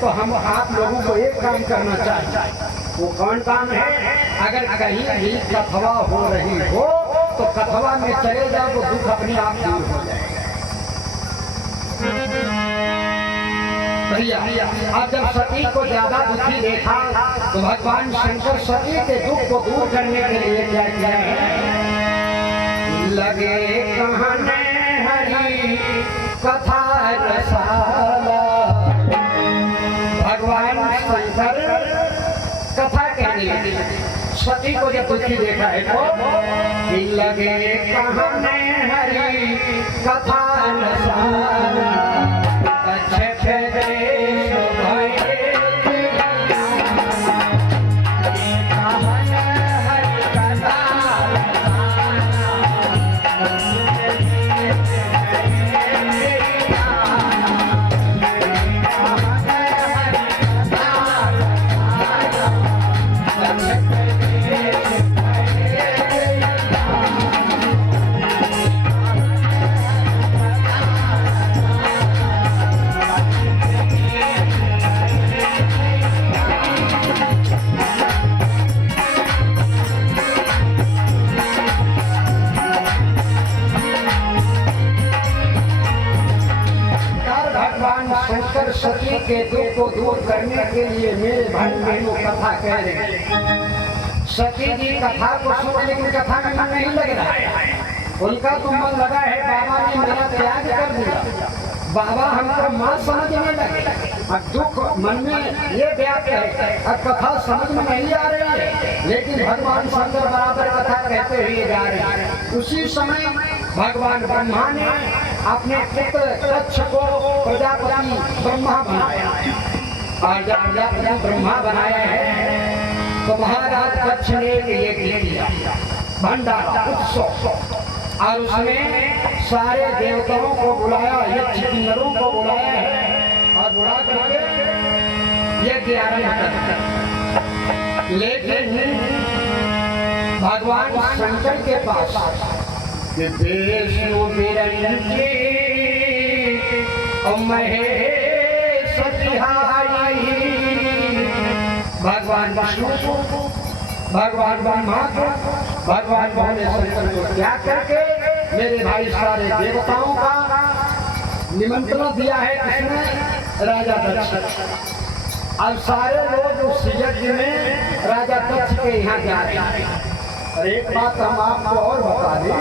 तो हम आप लोगों को एक काम करना चाहिए। वो कौन काम है? अगर कहीं भी कथवा हो रही हो तो कथवा में चले जाओ तो दुख अपने आप दूर हो जाएगा। भैया अब जब सती को ज्यादा दुखी देखा तो भगवान शंकर सती के दुख को दूर करने के लिए क्या किया है? लगे कहने हरि कथा रसाला। भगवान शंकर कथा कहने लगे। सती को जब दुखी देखा है तो लगे कहने हरि कथा रसाला। सती के दुख को दूर करने के लिए मेरे भाई बहनों कथा कह रहे हैं। सती जी कथा को सुन, लेकिन कथा में मन नहीं लग रहा है। उनका तो मन लगा है बाबा ने मेरा त्याग कर दिया, बाबा हमको मां समझने लगे। अब दुख मन में ये व्याप्त है, अब कथा समझ में नहीं आ रही है, लेकिन भगवान शंकर बराबर कथा कहते हुए जा रहे हैं। उसी समय भगवान ब्रह्मा ने अपने पुत्र दक्ष को प्रजापति ब्रह्मा बनाया। और जब प्रजापति ब्रह्मा बनाया है तो महाराज दक्ष ने ये किया भंडारा उत्सव, और उसमें सारे देवताओं को बुलाया, यक्ष किन्नरों को बुलाया है और बुला करके ये 11 लेकिन भगवान शंकर के पास विष्णु बिरंगी महेश तिहाई। भगवान विष्णु को, भगवान ब्रह्मा को, भगवान शंकर को क्या करके मेरे भाई सारे देवताओं का निमंत्रण दिया है किसने? राजा दक्ष। अब सारे लोग उस यज्ञ में राजा दक्ष के यहाँ जा रहे हैं। और एक बात हम आपको और बता दें,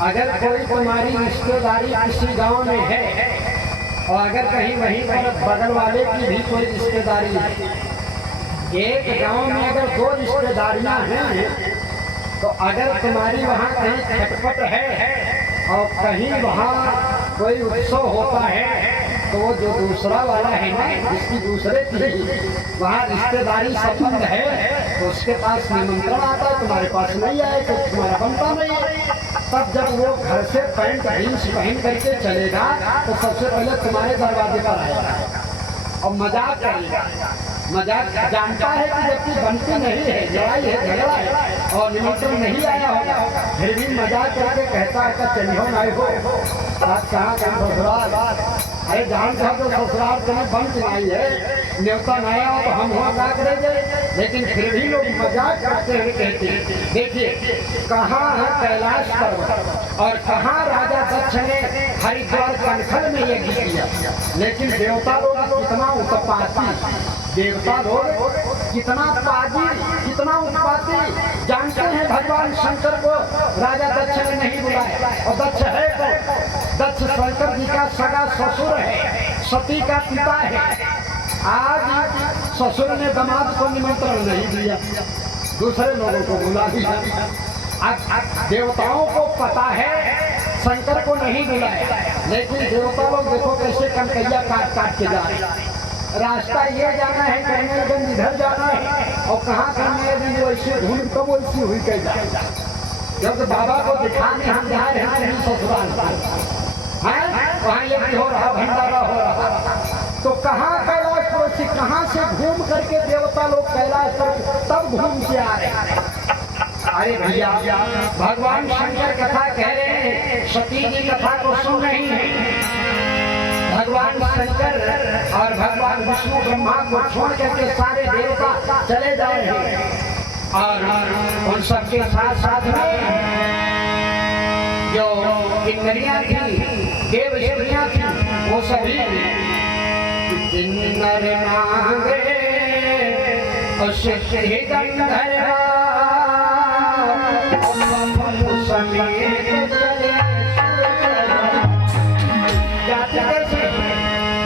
अगर कोई तुम्हारी रिश्तेदारी किसी गांव में है और अगर कहीं वहीं पर बगल वाले की भी कोई रिश्तेदारी है, एक गांव में अगर 2 रिश्तेदारियां हैं तो अगर तुम्हारी वहाँ कहीं खटपट है और कहीं वहाँ कोई उत्सव होता है तो वो जो दूसरा वाला है ना, जिसकी दूसरे की वहाँ रिश्तेदारी संबंध है तो उसके पास निमंत्रण आता है, तुम्हारे पास नहीं आए तो तुम्हारा बनता नहीं है। तब जब वो घर से पैंट जींस पहन करके चलेगा तो सबसे पहले तुम्हारे दरवाजे पर आएगा और मजाक करेगा। मजाक जानता है कि जबकि बनती नहीं है, लड़ाई है, झगड़ा है और निमंत्रण नहीं आया होगा, फिर भी मजाक करके कहता है चलिए ना हो आप कहाँ का ससुराल। अरे जानता तो ससुराल कहीं बंद नहीं है, न्योता नया हो तो हम वहाँ क्या करेंगे, लेकिन फिर भी लोग मजाक करते हुए कहते हैं। देखिए कहाँ है कैलाश पर्वत और कहाँ राजा दक्ष ने हरिद्वार कनखल में यज्ञ किया, लेकिन देवता लोग कितना उत्पाती, देवता लोग कितना पाजी, कितना उत्पाती। जानते हैं भगवान शंकर को राजा दक्ष ने नहीं बुलाया, और दक्ष है तो दक्ष शंकर जी का सगा ससुर है, सती का पिता है। आज ससुर ने दामाद को निमंत्रण नहीं दिया, दूसरे लोगों को बुला दिया। अब देवताओं को पता है शंकर को नहीं बुलाया, लेकिन देवता लोग देखो कैसे कनकैया काट काट के जा रहे। रास्ता ये जाना है, कैमलगंज इधर जाना है और कहाँ कैमलगंज वैसे धूल कब वैसी हुई कह जाए। जब बाबा को दिखाने हम जा रहे हैं ससुराल वहाँ ये भी हो रहा, भंडारा हो रहा, तो कहाँ कैलाश पर से कहाँ से घूम करके देवता लोग कैलाश पर तब घूम के आ रहे हैं। अरे भैया भगवान शंकर कथा कह रहे हैं, सती जी कथा को सुन रही है। भगवान शंकर और भगवान विष्णु ब्रह्मा को छोड़ करके सारे देवता चले जा रहे हैं और उन सबके साथ साथ में जो किन्नरियां थी, देव स्त्रियां थी, वो सभी किन्नर मांगे और श्री गंधर्वा समेत चले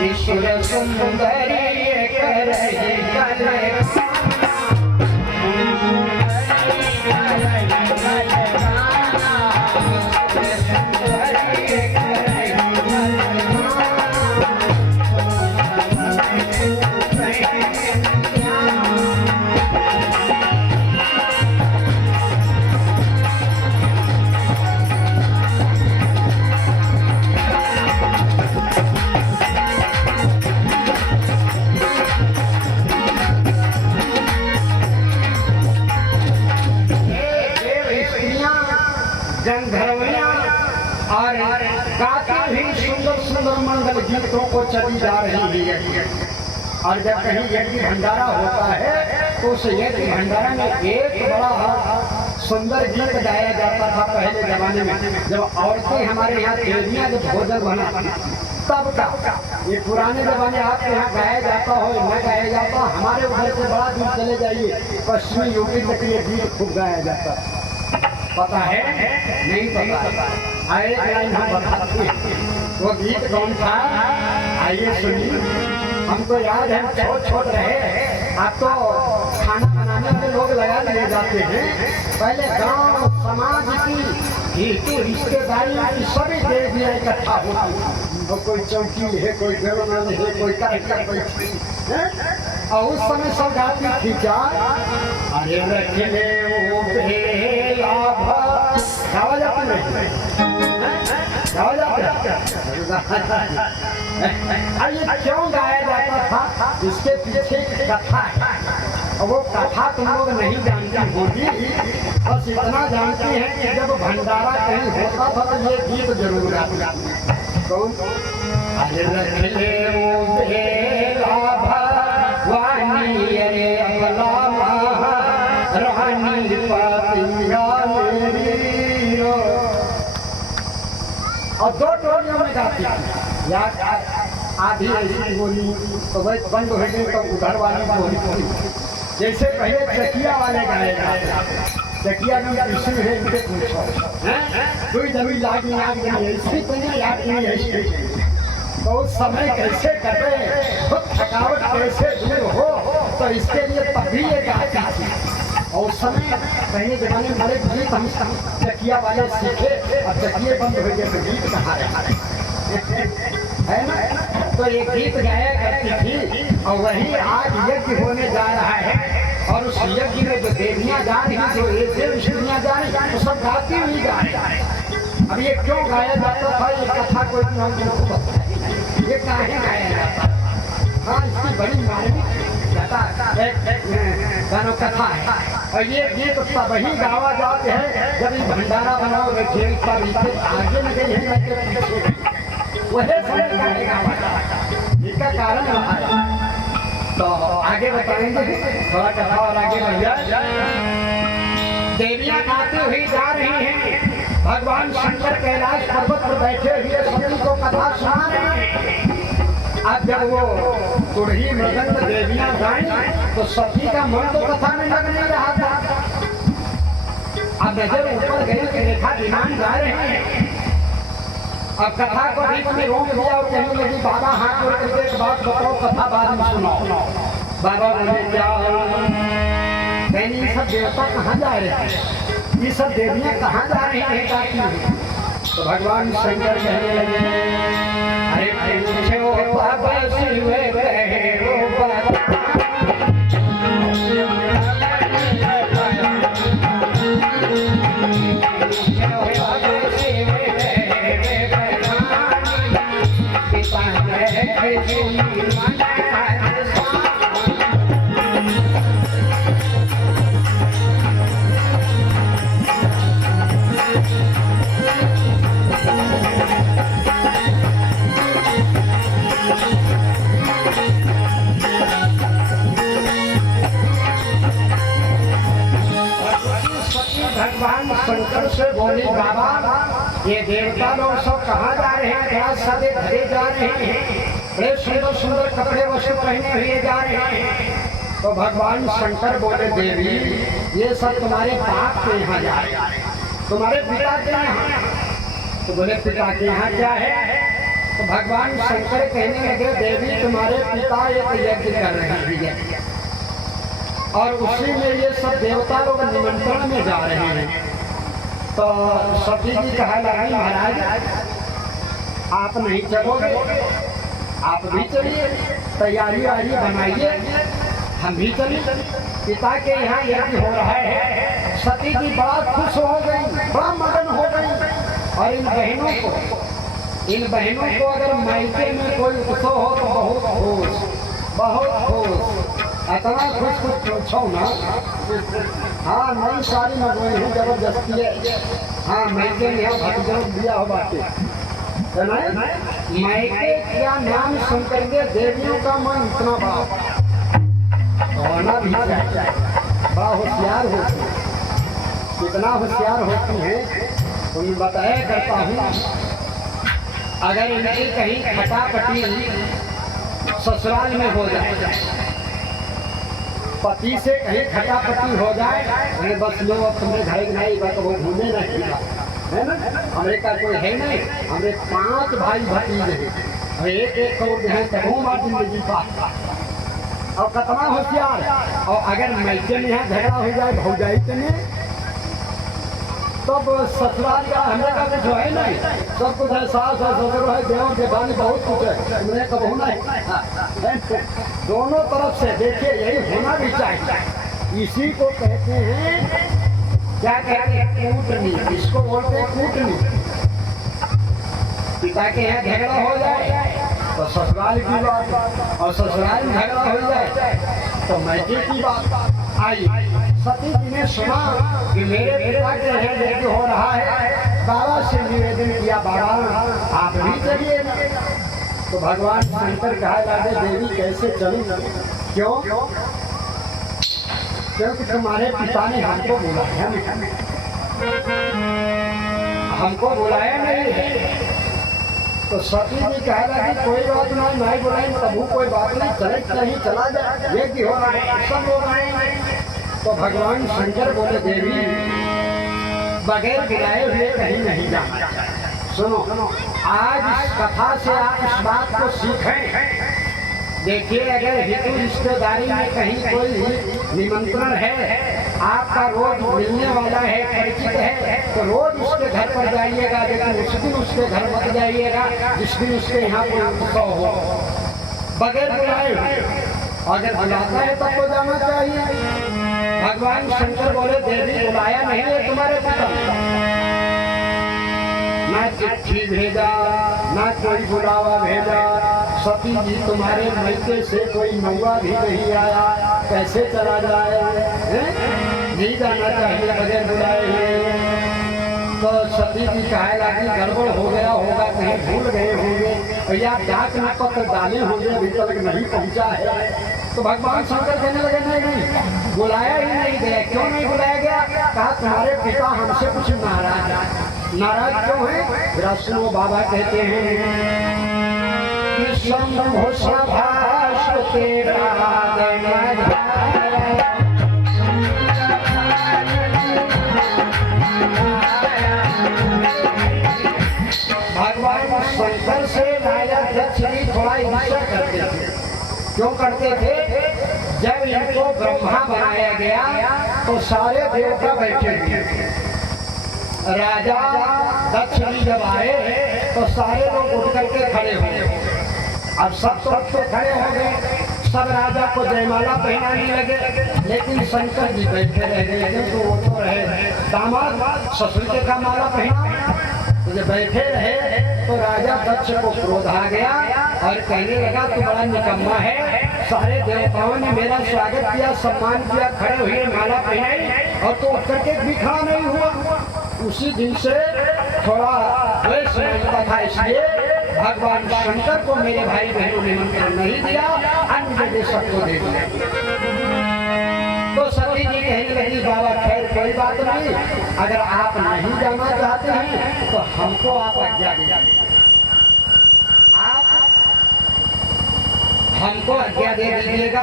ईश्वर सुंदरी कर मंगल गीतों को चली जा रही है। और जब कहीं यज्ञ भंडारा होता है तो उस यज्ञ भंडारा में एक बड़ा सुंदर गीत गाया जाता था पहले जमाने में, जब औरतें हमारे यहाँ देवियाँ जब भोजन बनाती तब का। ये पुराने जमाने आपके यहाँ गाया जाता हो न गाया जाता, हमारे उधर से बड़ा दूर चले जाइए पश्चिमी यूपी तक ये गीत खूब गाया जाता। पता है? नहीं पता। आए लाइन हम बताते हैं वो गीत कौन था, आइए सुनिए। हमको याद है छोट रहे, अब तो खाना बनाने वाले लोग लगा लिए जाते हैं। पहले गांव समाज की रिश्तेदारी की सभी देवियाँ इकट्ठा होती, तो कोई चौकी है, कोई गणना है, कोई कार्यक्रम, कोई और उस समय सब गाती थी क्या, अरे रखले वो भेला गावा जाता नहीं, गावा जाता ये क्यों गाया जाता था, इसके पीछे कथा है। और वो कथा तुम लोग नहीं जानती होगी, बस इतना जानती हैं कि जब भंडारा कहीं होता था तो ये गीत जरूर गाते। कौन? अरे रखले वो भेला भवानी अरे अबला महारानी पातिया मेरी। और दो टोलियों में गाती थी, या आधी ऐसी बोली तो वही बंद हो गई तो उधर वाली बोली। जैसे पहले चकिया वाले गाए जाते, चकिया में इसी है, इनके पूछो कोई जमीन लागी ऐसी तो नहीं लागी ऐसी, तो उस समय कैसे कटे, खुद थकावट कैसे दूर हो, तो इसके लिए तभी ये गाती थी। और उस समय पहले जमाने में बड़े गीत हम चकिया वाले सीखे, अब चकिए बंद हो गए तो गीत कहाँ है ना। तो ये गीत गाया करती थी और वही आज यज्ञ होने जा रहा है। और उस यज्ञ में जो देवियाँ जा रही, जो देव स्त्रियाँ जा रही, तो सब गाती हुई जा रही। अब ये क्यों गाया जाता था, ये कथा कोई ये काहे गाया जाता। हाँ, इसकी बड़ी मार्मिक कथा है। और ये गीत तभी गावा जाते हैं जब ये भंडारा बनाओ जेल पर आगे न गई है, वही समय गावा जाता। इसका कारण रहा है, तो आगे बताएंगे थोड़ा कथा और आगे बढ़िया। देवियाँ गाती हुई जा रही हैं, भगवान शंकर कैलाश पर्वत पर बैठे हुए सभी को कथा सुना रहे हैं। अब जब वो तुरही मृदंग देवियाँ गाई तो सभी का मन तो कथा में लग नहीं रहा था। अब नजर ऊपर गई कि देखा विमान जा रहे हैं। अब कथा को बीच में रोक दिया और कहने लगी बाबा हाथ जोड़ करके एक बात बताओ, कथा बाद में सुनाओ। बाबा बोले क्या, ये सब देवता कहाँ जा रहे हैं, ये सब देवियाँ कहाँ जा रही हैं गाती हैं। तो भगवान शंकर कहने लगे अरे पूछो बाबा शिव कहे वो बाबा उससे बोली बाबा ये देवता लोग सब कहाँ जा रहे हैं, क्या सदे धरे जा रहे हैं, बड़े सुंदर सुंदर कपड़े वस्त्र पहने हुए जा रहे हैं। तो भगवान शंकर बोले देवी ये सब तुम्हारे बाप के यहाँ जा रहे हैं, तुम्हारे पिता के यहाँ। तो बोले पिता के यहाँ क्या है? तो भगवान शंकर कहने लगे देवी तुम्हारे पिता एक यज्ञ कर रहे हैं और उसी में ये सब देवता लोग निमंत्रण में जा रहे हैं। तो सती जी कहा लगी महाराज आप नहीं चलोगे, आप भी चलिए, तैयारी वारी बनाइए, हम भी चलिए, पिता के यहाँ यज्ञ हो रहा है। सती जी बड़ा खुश हो गई, बड़ा मगन हो गई। और इन बहनों को अगर मायके में कोई उत्सव हो तो बहुत खुश, इतना खुश कुछ पूछो ना। हाँ नई सारी मंगवाई है जबरदस्ती है। हाँ मायके में भटजोर दिया हो बातें, मायके क्या नाम सुन करके देवियों का मन इतना बड़ा होना भी चाहिए, बड़ा होशियार होती है। कितना होशियार होती है तो मैं बताया करता हूँ। अगर इनकी कहीं खटापटी ससुराल में हो जाए, पति से कहीं खटापटी हो जाए, अरे बस लो अब तुमने घर नहीं बस वो घूमे नहीं है ना, हमारे का कोई है नहीं, हमारे 5 भाई भतीजे हैं, एक करोड़ है तब हमारी जिंदगी पास। और कितना होशियार। और अगर मैके में यहाँ झगड़ा हो जाए भौजाई से में, तब ससुराल का हमें का कुछ है नहीं, सब कुछ है, सास है ससुर है देवर जेठानी बहुत कुछ है, हमने कब होना है। दोनों तरफ से देखिए यही होना भी चाहिए। इसी को कहते हैं क्या कहते हैं कूटनीति, इसको बोलते हैं कूटनीति। पिता के यहाँ झगड़ा हो जाए तो ससुराल की बात, और ससुराल में झगड़ा हो जाए तो मैके की बात आई। सती जी ने सुना कि मेरे पिता के यहाँ यज्ञ हो रहा है, बाबा से निवेदन किया बाबा आप भी चलिए। तो भगवान शंकर कहा लगे देवी कैसे चलूं, क्यों? क्योंकि तुम्हारे पिता ने हमको बुलाया नहीं, हमको बुलाया नहीं है। तो सती जी कह रहा है कोई बात नहीं बुलाए तबू कोई बात नहीं, चले कहीं चला जाए, यज्ञ हो रहा है सब लोग आएंगे। तो भगवान शंकर बोले देवी बगैर गिराए हुए कहीं नहीं जाना। सुनो आज इस कथा से आप इस बात को सीखें। देखिए अगर हिंदू रिश्तेदारी में कहीं कोई निमंत्रण है, आपका रोज मिलने वाला है, परिचित है, तो रोज उसके घर पर जाइएगा, लेकिन उस दिन उसके घर मत जाइएगा जिस दिन उसके यहाँ कोई उत्सव हो, बगैर बुलाए हुए। अगर बुलाता है तब तो जाना चाहिए। भगवान शंकर बोले देवी बुलाया नहीं है तुम्हारे पिता, ना चिट्ठी भेजा ना कोई बुलावा भेजा। सती जी तुम्हारे मैके से कोई नौवा भी नहीं आया, कैसे चला जाए? नहीं जाना चाहिए बगैर बुलाए हुए। तो सती जी कहे लगी गड़बड़ हो गया होगा, कहीं भूल गए होंगे या डाक में पत्र डाले होंगे अभी तक नहीं पहुंचा है। तो भगवान शंकर कहने लगे नहीं बुलाया ही नहीं गया। क्यों नहीं बुलाया गया? कहा तुम्हारे पिता हमसे कुछ नाराज क्यों है? जरा सुनो बाबा कहते हैं भगवान शंकर से राजा दक्षिणी थोड़ा ईर्ष्या करते थे। क्यों करते थे? जब इनको ब्रह्मा बनाया गया तो सारे देवता बैठे हुए थे। राजा दक्षिणी जब आए तो सारे लोग उठ करके खड़े हुए। अब सब तो खड़े हो गए, सब राजा को जयमाला पहनाने लगे, लेकिन शंकर जी बैठे रह गए क्योंकि वो तो रहे दामाद, ससुर के का माला पहना। तो जब बैठे रहे तो राजा दक्ष को क्रोध आ गया और कहने लगा तू बड़ा निकम्मा है, सारे देवताओं ने मेरा स्वागत किया, सम्मान किया, खड़े हुए माला पहनाई और तो उठ करके भी खड़ा नहीं हुआ। उसी दिन से थोड़ा द्वेष समझता था, इसलिए भगवान शंकर को मेरे भाई बहनों ने निमंत्रण नहीं दिया, अन्य जगह सबको दे दिया। तो सती जी कहने लगी बाबा खैर कोई बात नहीं, अगर आप नहीं जाना चाहते हैं तो हमको आप आज्ञा दीजिए, आप हमको आज्ञा दे दीजिएगा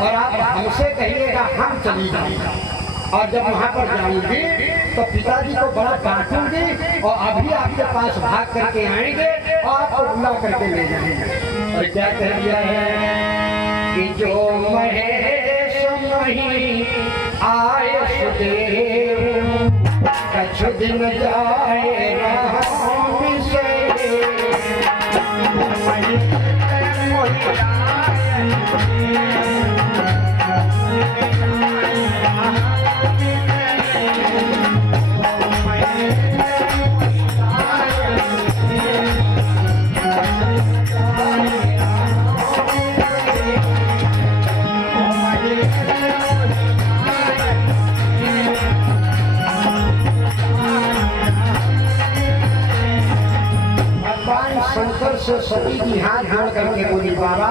और आप हमसे कहिएगा हम चली जाएंगे, और जब वहाँ पर जाऊंगी तो पिताजी को बड़ा डांटूंगी और अभी आपके पास भाग करके आएंगे और आपको बुला करके ले जाएंगे। और क्या कह दिया है कि जो महेश नहीं आए सुदेव कछु दिन जाए राम से शंकर से सती की हाथ जोड़ करके बोली बाबा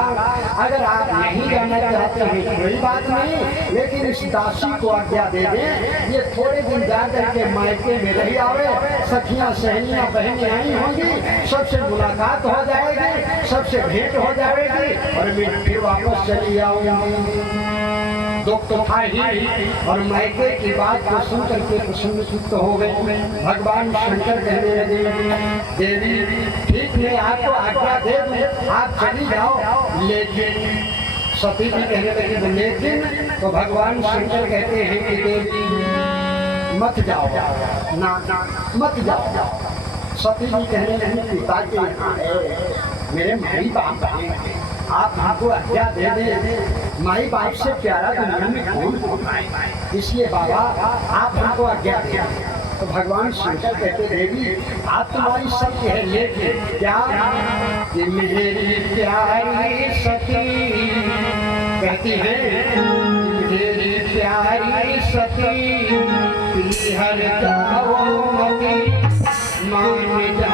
अगर आप नहीं जाना चाहते हैं कोई बात नहीं, लेकिन इस दासी को आज्ञा दे दें, ये थोड़े दिन जा करके मायके में रही आवे, सखियां सहेलियां बहनें आई होंगी, सबसे मुलाकात हो जाएगी, सबसे भेंट हो जाएगी और मैं फिर वापस चली आऊंगी। दुख तो था ही और मायके की बात को सुन करके प्रसन्न चित्त हो गए। भगवान शंकर कहने लगे देवी ठीक है आपको आज्ञा दे दूं, आप चली जाओ, लेकिन सती जी कहने लगी लेकिन, तो भगवान शंकर कहते हैं कि देवी मत जाओ ना मत जाओ। सती जी कहने लगी पिताजी यहाँ है, मेरे माई बाप हैं, आप हमको आज्ञा दे दें, माई बाप से प्यारा दुनिया में कौन होता है, इसलिए बाबा आप हमको आज्ञा दें। तो भगवान शंकर कहते देवी आप तुम्हारी सत्य है, लेकिन क्या कि मेरी प्यारी सती कहती है, मेरी प्यारी सती हर जाओ मती मान जा